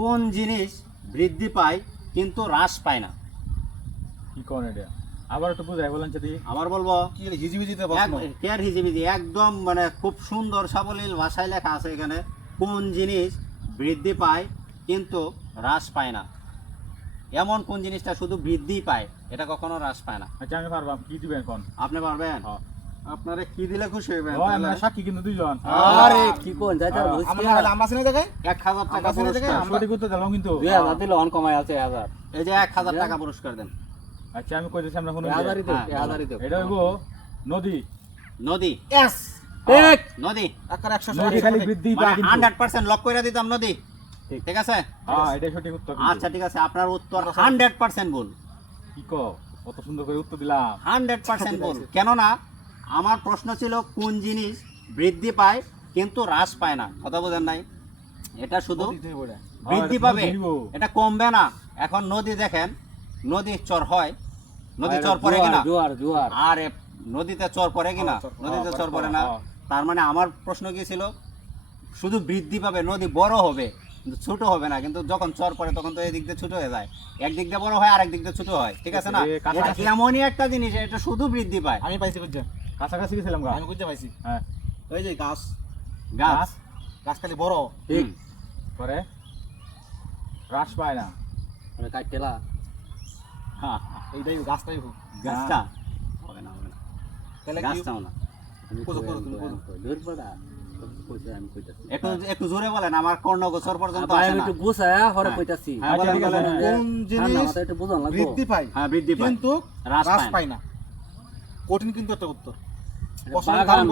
কোন জিনিস বৃদ্ধি পায় কিন্তু হ্রাস পায় না। কি কোন এটা আবার একটু বুঝাই বলেন যদি। আবার বলব কি হিজিবিজিতে কেয়ার হিজিবিজি? একদম মানে খুব সুন্দর সাবলীল ভাষায় লেখা আছে এখানে কোন জিনিস বৃদ্ধি পায় কিন্তু হ্রাস পায় না। এমন কোন জিনিসটা শুধু বৃদ্ধি পায় এটা কখনো হ্রাস পায় না। আচ্ছা আমি পারবাম কি দিবেন কোন আপনি পারবেন? হ্যাঁ। আপনারা কি দিলে খুশি হইবেন? আমরা সাক্ষী কিন্তু দুইজন। আরে কি কোন যাই তার বুঝছি আমরা হলে আমরা সিনে জায়গায় এক হাজার টাকা আমরা পুরস্কার দিলাম কিন্তু। দুই হাজার দিলে অন কমাই আছে হাজার। এই যে এক হাজার টাকা পুরস্কার দেন। আচ্ছা আমি কইতেছি আমরা তো হ্যাঁ, এটা হইব নদী। নদী। এস ঠিক নদী। একার 100 নদী খালি বৃদ্ধি পায় কিন্তু। হান্ড্রেড পার্সেন্ট লক করে দিতাম নদী। ঠিক। ঠিক আছে? হ্যাঁ এটা সঠিক উত্তর আচ্ছা ঠিক আছে আপনার উত্তর হান্ড্রেড পার্সেন্ট ভুল। কি কো কত সুন্দর করে উত্তর দিলাম। হান্ড্রেড পার্সেন্ট ভুল। কেননা আমার প্রশ্ন ছিল কোন জিনিস বৃদ্ধি পায় কিন্তু হ্রাস পায় না? কথা বোঝেন নাই। এটা শুধু বৃদ্ধি পাবে। এটা কমবে না। এখন নদী দেখেন নদী চর হয়। নদী চর পড়ে কিনা? আর নদীতে চর পড়ে কিনা? হ্যাঁ। নদীতে চর পড়ে না। হ্যাঁ। তার মানে আমার প্রশ্ন কি ছিল শুধু বৃদ্ধি পাবে নদী বড় হবে কিন্তু ছোট হবে না। কিন্তু যখন চর পড়ে তখন তো এদিক দিয়ে ছোট হয়ে যায়। একদিক দিয়ে বড় হয় আর একদিক দিয়ে ছোট হয়। ঠিক আছে না? এটা এমনই একটা জিনিস এটা শুধু বৃদ্ধি পায়। আমি পাইছি কইতে কাছাকাছি গেছিলাম গা। আমি কইতে পাইছি। হ্যাঁ। ওই যে গাছ। গাছ? গাছ। খালি বড়। ঠিক। পরে? হ্রাস পায় না। কাটেলা হ্যাঁ এইটাই গাছটাই হোক। গাছটা? হবে না হবে না। তাহলে গাছটাও না। একটু জোরে বলেন আমার পর্যন্ত একটু গুছায়া হরে হ্যাঁ। কইতাছি। হ্যাঁ, আচ্ছা। কোন জিনিস বৃদ্ধি পায়। হ্যাঁ বৃদ্ধি পায়। কিন্তু হ্রাস পায় না। না কঠিন কিন্তু একটা উত্তর।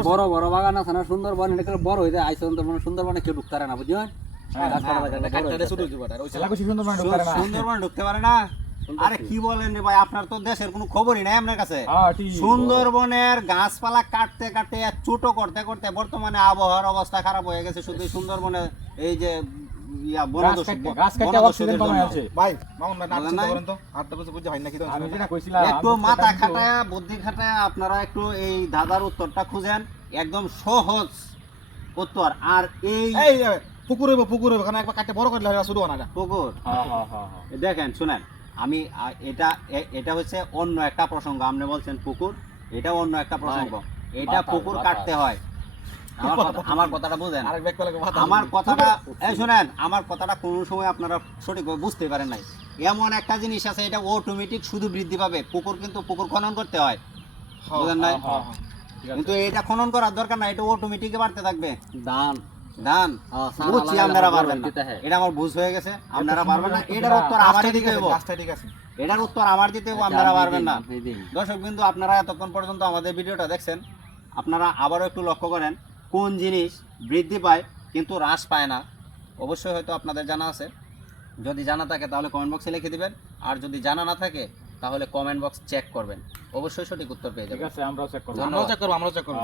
বড় বড় বাগান আছে না সুন্দরবন এটা বড় হইতে আইসন তো মানে সুন্দরবনে কেউ না হ্যাঁ, না, হইতে পারে, আর ওই এলাকা কি সুন্দর মানে ঢুকতে সুন্দরবন ঢুকতে পারে না? আরে কি? বলেন রে ভাই আপনার তো দেশের কোনো খবরই নাই আপনার কাছে। হ্যাঁ সুন্দরবনের গাছপালা কাটতে কাটতে ছোট করতে করতে বর্তমানে আবহাওয়ার অবস্থা খারাপ হয়ে গেছে। শুধু সুন্দরবনে এই যে ইয়া গাছ কাটতে গাছ কাটতে বনদস্যুদের অক্সিজেন কমে আছে ভাই মামুন ভাই নাচ বলেন চিন্তা নাই? করেন তো? আটটা বছর বুঝে ভাই নাকি তো আমি যেটা কইছিলাম একটু মাথা খাটায়া বুদ্ধি খাটায়া আপনারা একটু এই দাদার উত্তরটা খুঁজেন। একদম সহজ উত্তর। আর এই এই এই, পুকুর হইব পুকুর হইব। কারণ একবার কাটতে বড় করে শুরু না পুকুর। হ্যাঁ হ্যাঁ হ্যাঁ হ্যাঁ। দেখেন শুনেন আমি এটা এটা হচ্ছে অন্য একটা প্রসঙ্গ। আপনি বলছেন পুকুর এটা অন্য একটা প্রসঙ্গ। এটা পুকুর কাটতে হয়। আমার কথাটা বুঝেন। আমার কথাটা এই শুনেন আমার কথাটা কোনো সময় আপনারা সঠিকভাবে বুঝতে পারেন নাই। এমন একটা জিনিস আছে এটা অটোমেটিক শুধু বৃদ্ধি পাবে। পুকুর কিন্তু পুকুর খনন করতে হয়। বুঝেন নাই? হ্যাঁ, হ্যাঁ। কিন্তু এটা খনন করার দরকার না এটা অটোমেটিক বাড়তে থাকবে। দান। দান। হ্যাঁ, বুঝছি আপনারা পারবেন না। এটা আমার বুঝ হয়ে গেছে আপনারা পারবেন না। এটার উত্তর দিতে হইব। আছে। এটার উত্তর আমার দিতে হইব আচ্ছা, আপনারা পারবেন না। দর্শক বিন্দু আপনারা এতক্ষণ পর্যন্ত আমাদের ভিডিওটা দেখছেন। আপনারা আবারও একটু লক্ষ্য করেন কোন জিনিস বৃদ্ধি পায় কিন্তু হ্রাস পায় না অবশ্যই হয়তো আপনাদের জানা আছে। যদি জানা থাকে তাহলে কমেন্ট বক্সে লিখে দেবেন আর যদি জানা না থাকে তাহলে কমেন্ট বক্স চেক করবেন। অবশ্যই সঠিক উত্তর পেয়ে ঠিক যাবেন আছে আমরাও চেক করব। আমরাও চেক করব আমরাও চেক করব।